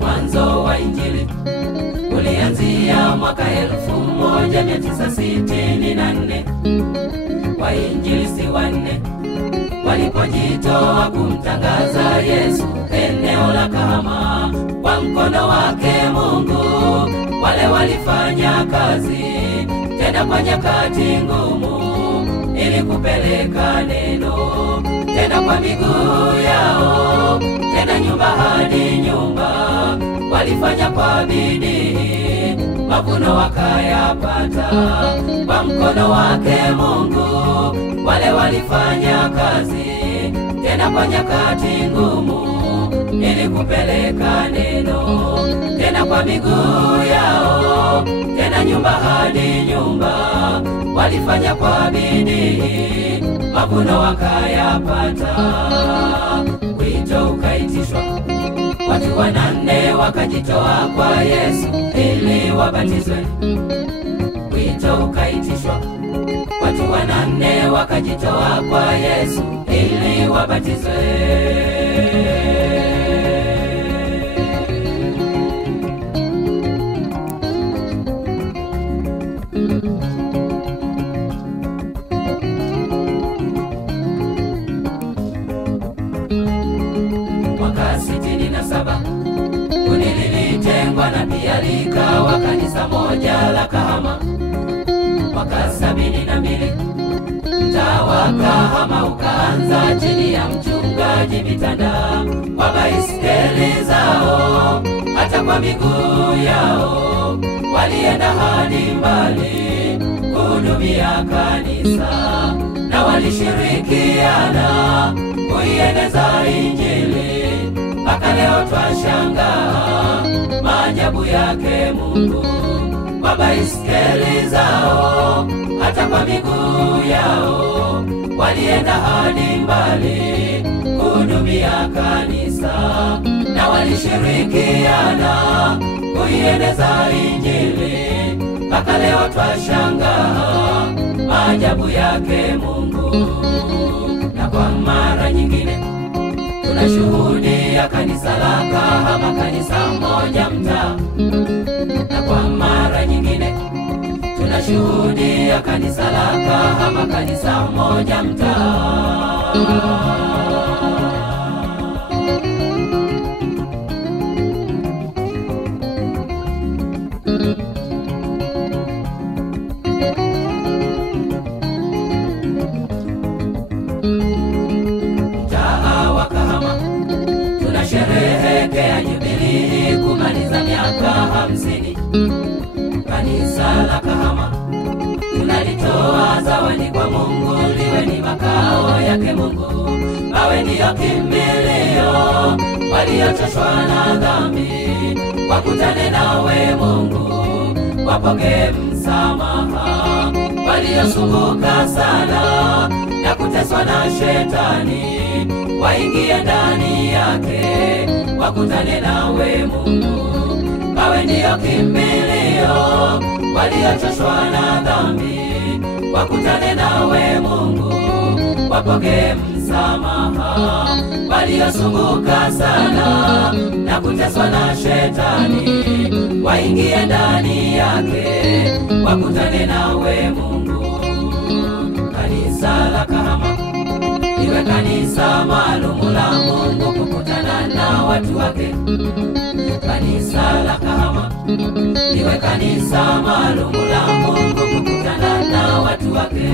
Mwanzo wa Injili ulianzia mwaka 1964. Wainjilisti wanne walipojitoa kumtangaza Yesu eneo la Kahama kwa mkono wake Mungu. Wale walifanya kazi tena kwa nyakati ngumu ili kupeleka neno, tena kwa miguu yao, tena nyumba hadi nyumba. Walifanya kwa bidii, mavuno wakayapata kwa mkono wake Mungu. Wale walifanya kazi tena kwa nyakati ngumu ili kupeleka neno, tena kwa miguu yao, tena nyumba hadi nyumba. Walifanya kwa bidii, mavuno wakayapata. Wito ukaitishwa, watu 8 wakajitoa kwa Yesu ili wabatizwe. Wito ukaitishwa, watu 8 wakajitoa kwa Yesu ili wabatizwe. Mwaka 67 kundi lilitengwa na pia likawa kanisa moja la Kahama. Mwaka 72 mtaa wa Kahama ukaanza chini ya mchungaji Vitanda. Kwa baiskeli zao hata kwa miguu yao walienda hadi mbali kuhudumia kanisa, na walishirikiana kuieneza Injili. Mpaka leo twashangaa maajabu yake Mungu. Kwa baiskeli zao hata kwa miguu yao walienda hadi mbali kuhudumia kanisa, na walishirikiana kuieneza Injili. Mpaka leo twashangaa maajabu yake Mungu. Na kwa mara nyingine tunashuhudia kanisa la Kahama, kanisa moja mtaa. Na kwa mara nyingine tunashuhudia kanisa la Kahama, kanisa moja mtaa. Mtaa wa Kahama tunasherehekea jubilii kumaliza miaka 50. Kanisa la Kahama tunalitoa zawadi kwa Mungu, liwe ni makao yake Mungu. Mawe ndiyo kimbilio waliochoshwa na dhambi, wakutane nawe Mungu, wapokee msamaha. Waliosumbuka sana na kuteswa na shetani, waingie ndani yake, wakutane nawe Mungu. Mawe ndiyo kimbilio waliochoshwa na dhambi, wakutane nawe Mungu, wapokee msamaha. Waliosumbuka sana na kuteswa na shetani, waingie ndani yake, wakutane nawe Mungu. Kanisa la Kahama liwe kanisa maalumu la Mungu kukutana na watu wake. Kanisa la Kahama liwe kanisa maalumu la Mungu kukutana na watu wake.